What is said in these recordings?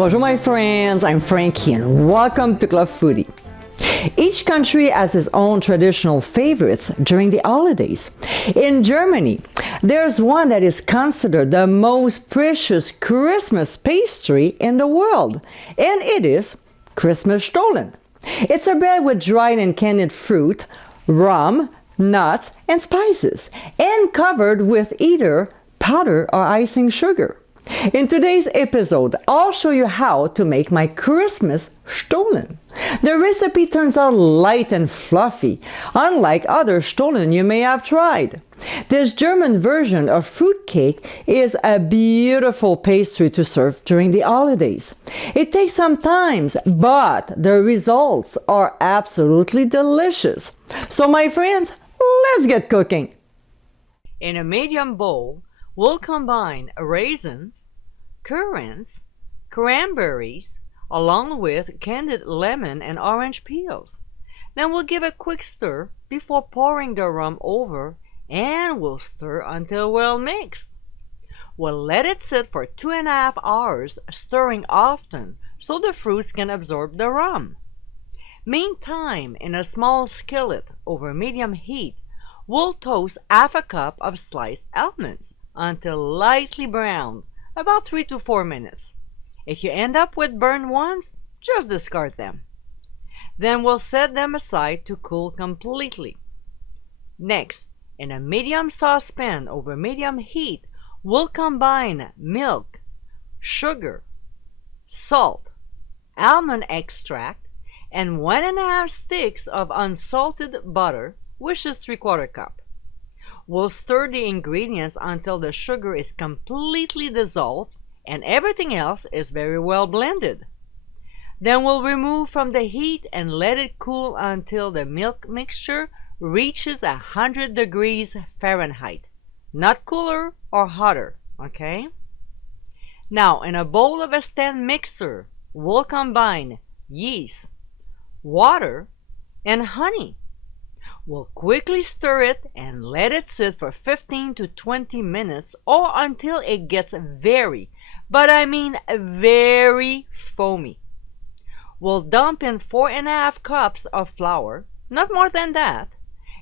Bonjour my friends, I'm Frankie and welcome to Club Foodie. Each country has its own traditional favorites during the holidays. In Germany, there's one that is considered the most precious Christmas pastry in the world, and it is Christmas Stollen. It's a bread with dried and candied fruit, rum, nuts, and spices, and covered with either powder or icing sugar. In today's episode, I'll show you how to make my Christmas Stollen. The recipe turns out light and fluffy, unlike other Stollen you may have tried. This German version of fruitcake is a beautiful pastry to serve during the holidays. It takes some time, but the results are absolutely delicious. So my friends, let's get cooking. In a medium bowl, we'll combine raisins, currants, cranberries, along with candied lemon and orange peels. Then we'll give a quick stir before pouring the rum over, and we'll stir until well mixed. We'll let it sit for 2.5 hours, stirring often so the fruits can absorb the rum. Meantime, in a small skillet over medium heat, we'll toast half a cup of sliced almonds until lightly browned, about 3 to 4 minutes. If you end up with burned ones, just discard them. Then we'll set them aside to cool completely. Next, in a medium saucepan over medium heat, we'll combine milk, sugar, salt, almond extract, and 1.5 sticks of unsalted butter, which is 3/4 cup. We'll stir the ingredients until the sugar is completely dissolved and everything else is very well blended. Then we'll remove from the heat and let it cool until the milk mixture reaches 100 degrees Fahrenheit. Not cooler or hotter, okay? Now, in a bowl of a stand mixer, we'll combine yeast, water, and honey. We'll quickly stir it and let it sit for 15 to 20 minutes or until it gets very, but I mean very foamy. We'll dump in 4.5 cups of flour, not more than that,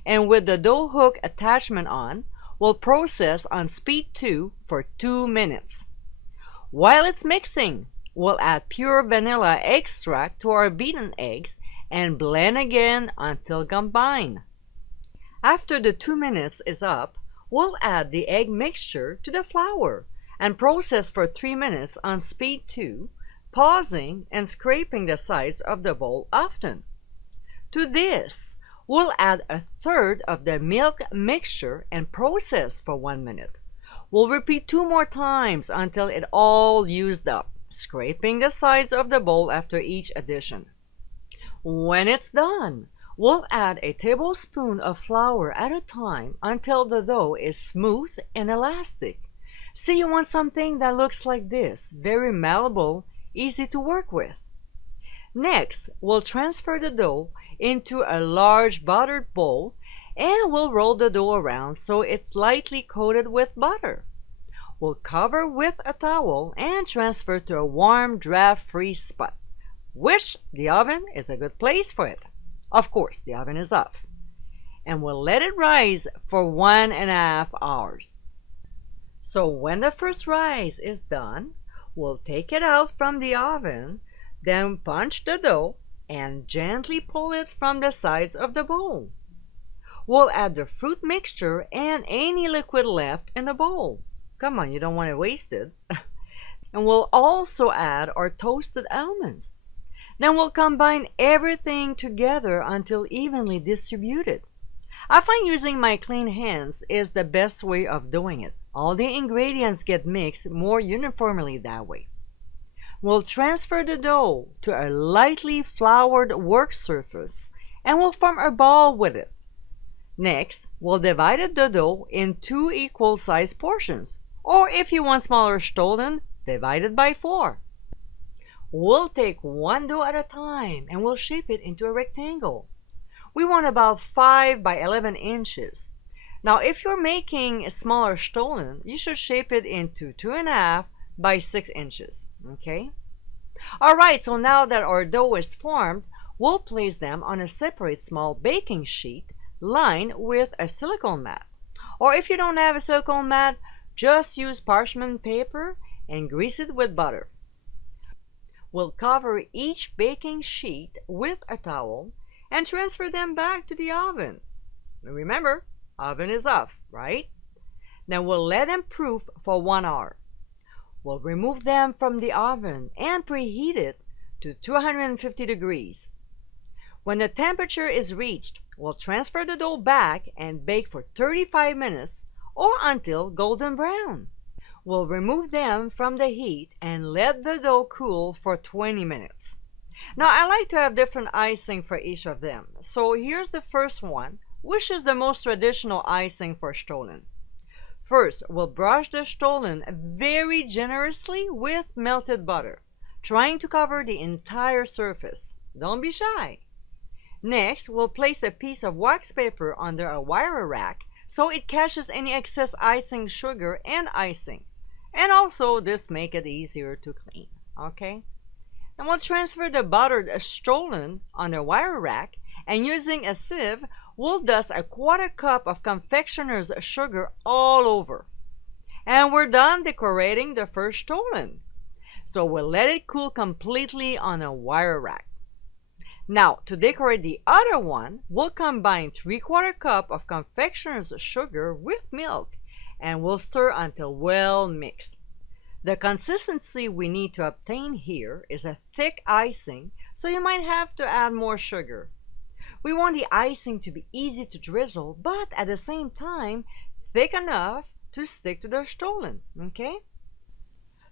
and with the dough hook attachment on, we'll process on speed 2 for 2 minutes. While it's mixing, we'll add pure vanilla extract to our beaten eggs and blend again until combined. After the 2 minutes is up, we'll add the egg mixture to the flour and process for 3 minutes on speed 2, pausing and scraping the sides of the bowl often. To this, we'll add 1/3 of the milk mixture and process for 1 minute. We'll repeat 2 more times until it all used up, scraping the sides of the bowl after each addition. When it's done, we'll add a tablespoon of flour at a time until the dough is smooth and elastic. See, you want something that looks like this, very malleable, easy to work with. Next, we'll transfer the dough into a large buttered bowl and we'll roll the dough around so it's lightly coated with butter. We'll cover with a towel and transfer to a warm, draft-free spot, which the oven is a good place for it. Of course, the oven is off. And we'll let it rise for 1.5 hours. So when the first rise is done, we'll take it out from the oven, then punch the dough and gently pull it from the sides of the bowl. We'll add the fruit mixture and any liquid left in the bowl. Come on, you don't want to waste it. And we'll also add our toasted almonds. Then we'll combine everything together until evenly distributed. I find using my clean hands is the best way of doing it. All the ingredients get mixed more uniformly that way. We'll transfer the dough to a lightly floured work surface and we'll form a ball with it. Next, we'll divide the dough in 2 equal-sized portions, or if you want smaller Stollen, divide it by 4. We'll take one dough at a time and we'll shape it into a rectangle. We want about 5 by 11 inches. Now, if you're making a smaller Stollen, you should shape it into 2.5 by 6 inches, okay? Alright, so now that our dough is formed, we'll place them on a separate small baking sheet lined with a silicone mat. Or if you don't have a silicone mat, just use parchment paper and grease it with butter. We'll cover each baking sheet with a towel and transfer them back to the oven. Remember, oven is off, right? Then we'll let them proof for 1 hour. We'll remove them from the oven and preheat it to 250 degrees. When the temperature is reached, we'll transfer the dough back and bake for 35 minutes or until golden brown. We'll remove them from the heat and let the dough cool for 20 minutes. Now, I like to have different icing for each of them. So here's the first one, which is the most traditional icing for Stollen. First, we'll brush the Stollen very generously with melted butter, trying to cover the entire surface. Don't be shy. Next, we'll place a piece of wax paper under a wire rack so it catches any excess icing sugar and icing. And also, this makes it easier to clean, okay? Then we'll transfer the buttered Stollen on the wire rack, and using a sieve, we'll dust a 1/4 cup of confectioner's sugar all over. And we're done decorating the first Stollen. So we'll let it cool completely on a wire rack. Now, to decorate the other one, we'll combine 3/4 cup of confectioner's sugar with milk, and we'll stir until well mixed. The consistency we need to obtain here is a thick icing, so you might have to add more sugar. We want the icing to be easy to drizzle, but at the same time, thick enough to stick to the Stollen, okay?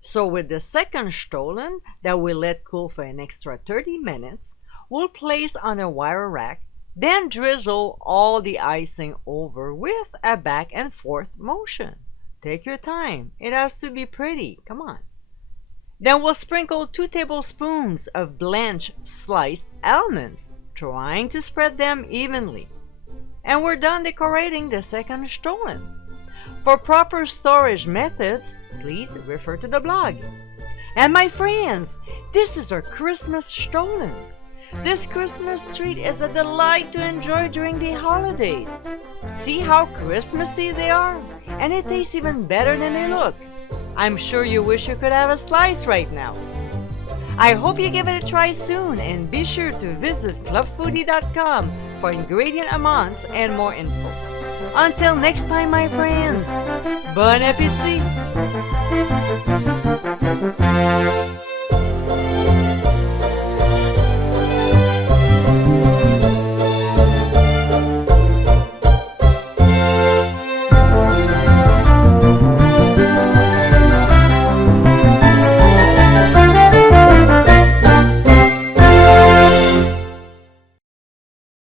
So with the second Stollen that we let cool for an extra 30 minutes, we'll place on a wire rack, then drizzle all the icing over with a back and forth motion. Take your time. It has to be pretty. Come on. Then we'll sprinkle 2 tablespoons of blanch sliced almonds, trying to spread them evenly. And we're done decorating the second Stollen. For proper storage methods, please refer to the blog. And my friends, this is our Christmas Stollen. This Christmas treat is a delight to enjoy during the holidays. See how Christmassy they are? And it tastes even better than they look. I'm sure you wish you could have a slice right now. I hope you give it a try soon, and be sure to visit clubfoodie.com for ingredient amounts and more info. Until next time, my friends, bon appétit!